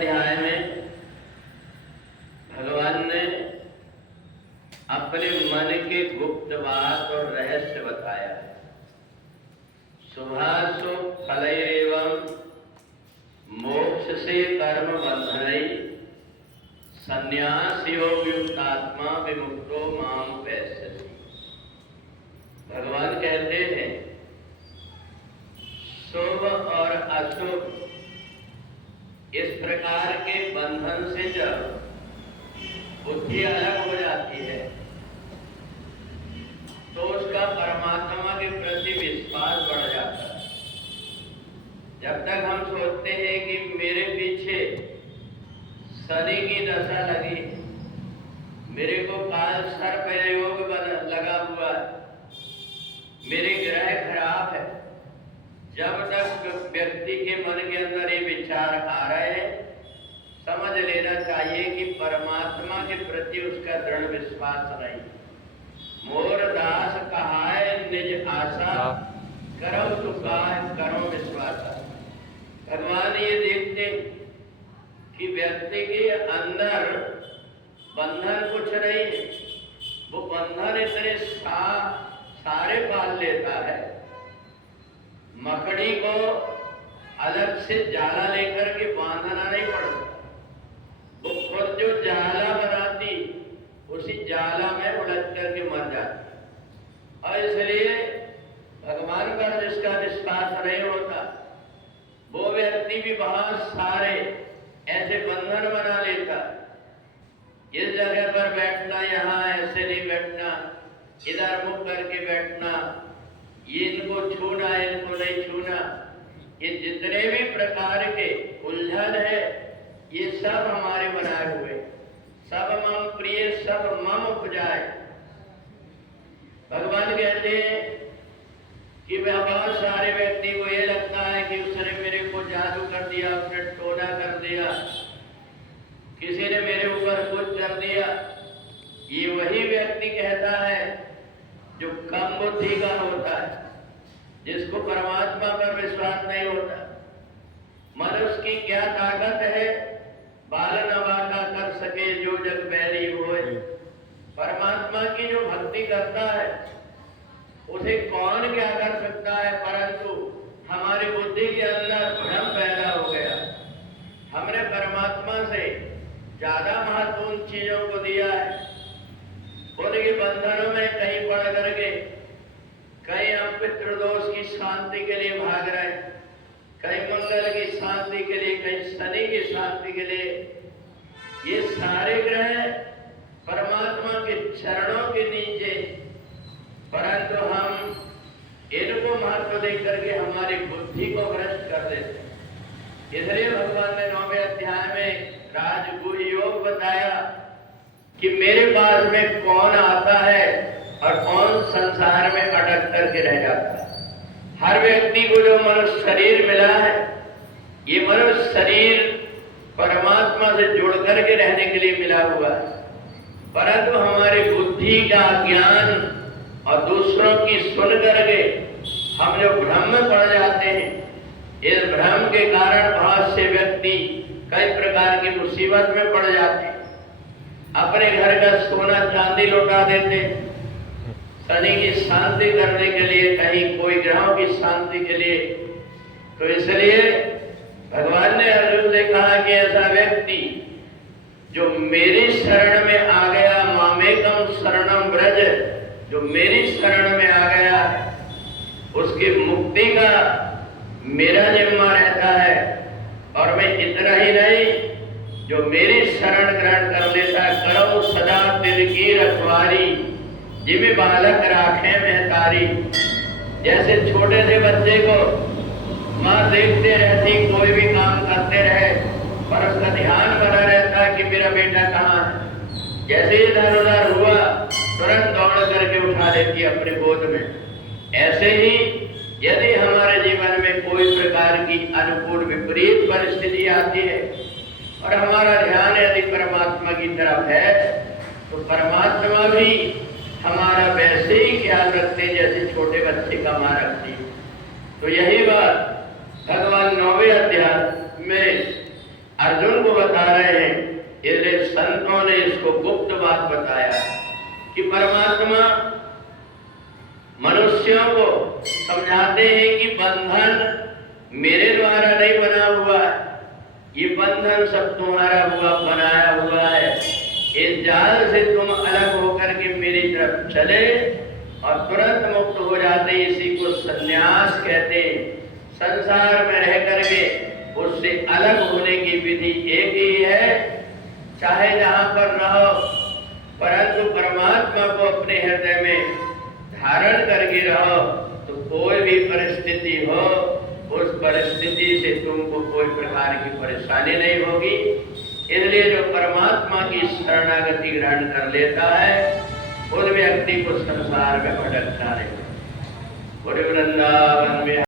अध्याय में भगवान ने अपने मन के गुप्त बात और रहस्य बताया। शुभाशु फलैरेवं मोक्ष से कर्म बंधनೈ संन्यास योग युक्तात्मा विमुक्तो माम पैस्यति। भगवान कहते हैं शुभ और अशुभ इस प्रकार के बंधन से जब बुद्धि अलग हो जाती है तो उसका परमात्मा के प्रति विश्वास बढ़ जाता है। जब तक हम सोचते हैं कि मेरे पीछे शनि की दशा लगी, मेरे को काल सर्प योग लगा हुआ है, मेरे ग्रह खराब है, जब तक व्यक्ति के मन के अंदर ये विचार आ रहे हैं समझ लेना चाहिए कि परमात्मा के प्रति उसका दृढ़ विश्वास नहीं। मोर दास कहाय निज आशा करो सुखाय करो विश्वास। भगवान ये देखते कि व्यक्ति के अंदर बंधन कुछ नहीं है, वो बंधन इतने सारे पाल लेता है। मकड़ी को अलग से जाला लेकर के बांधना नहीं पड़ता, वो खुद जो जाला बनाती उसी जाला में उलझ करके मर जाती। और इसलिए भगवान पर जिसका विश्वास नहीं होता वो व्यक्ति भी बहुत सारे ऐसे बंधन बना लेता। इस जगह पर बैठना, यहाँ ऐसे नहीं बैठना, इधर मुख करके बैठना, ये इनको छूना इनको नहीं छूना, ये जितने भी प्रकार के उलझन है ये सब हमारे बनाए हुए। सब मम प्रिय सब मम उपजाए। भगवान कहते हैं कि बहुत सारे व्यक्ति को ये लगता है कि उसने मेरे को जादू कर दिया, उसने टोना कर दिया, किसी ने मेरे ऊपर कुछ कर दिया। ये वही व्यक्ति कहता है जो कम बुद्धि का होता है, जिसको परमात्मा पर विश्वास नहीं होता। मनुष्य की क्या ताकत है, बालन अबाका कर सके जो जग बैरी होए। परमात्मा की जो भक्ति करता है उसे कौन क्या कर सकता है, परंतु हमारी बुद्धि के अंदर भ्रम पैदा हो गया। हमने परमात्मा से ज्यादा महत्वपूर्ण चीजों को दिया है। उनके बंधनों में कहीं पड़ करके कहीं हम पितृदोष की शांति के लिए भाग रहे, कहीं मंगल की शांति के लिए, कहीं शनि की शांति के लिए। ये सारे ग्रह परमात्मा के चरणों के नीचे, परंतु हम इनको महत्व देकर के हमारी बुद्धि को भ्रष्ट कर देते। इसलिए भगवान ने 9वें अध्याय में राजगुह योग बताया कि मेरे पास में कौन आता है और कौन संसार में अटक करके रह जाता है। हर व्यक्ति को जो मनुष्य शरीर मिला है, ये मनुष्य शरीर परमात्मा से जुड़ करके रहने के लिए मिला हुआ है, परंतु हमारी बुद्धि का ज्ञान और दूसरों की सुन करके हम जो भ्रम में पड़ जाते हैं, इस भ्रम के कारण बहुत से व्यक्ति कई प्रकार की मुसीबत में पड़ जाते हैं। अपने घर का सोना चांदी लौटा देते, शनि की शांति करने के लिए, कहीं कोई ग्रहों की शांति के लिए। तो इसलिए भगवान ने अर्जुन से कहा कि ऐसा व्यक्ति जो मेरी शरण में आ गया, मामेकम शरणम व्रज, जो मेरी शरण में आ गया उसकी मुक्ति का मेरा जिम्मा रहता है। और मैं इतना ही नहीं, जो मेरी शरण ग्रहण कर लेता है, करो सदा दिल की रखवारी जिमे बालक राखे महतारी। जैसे छोटे से बच्चे को माँ देखते रहती, कोई भी काम करते रहे, पर उसका ध्यान बना रहता है कि मेरा बेटा कहाँ है। जैसे इधर उधर हुआ तुरंत दौड़ करके उठा लेती अपने गोद में। ऐसे ही यदि हमारे जीवन में कोई प्रकार की अनुकूल विपरीत परिस्थिति आती है और हमारा ध्यान यदि परमात्मा की तरफ है, तो परमात्मा भी हमारा वैसे ही ख्याल रखते जैसे छोटे बच्चे का मां रखती है। तो यही बात भगवान 9वें अध्याय में अर्जुन को बता रहे हैं। इसलिए संतों ने इसको गुप्त बात बताया कि परमात्मा मनुष्यों को समझाते हैं कि बंधन मेरे द्वारा नहीं बना हुआ है, ये बंधन सब तुम्हारा हुआ बनाया हुआ है। इस जाल से तुम अलग होकर के मेरी तरफ चले और तुरंत मुक्त हो जाते, इसी को संन्यास कहते हैं। संसार में रह करके उससे अलग होने की विधि एक ही है, चाहे जहां पर रहो, परंतु परमात्मा को अपने हृदय में धारण करके रहो, तो कोई भी परिस्थिति हो, उस परिस्थिति से तुमको कोई प्रकार की परेशानी नहीं होगी। इसलिए जो परमात्मा की शरणागति ग्रहण कर लेता है, उस व्यक्ति को संसार में भटकना नहीं। पूरे वृंदावन में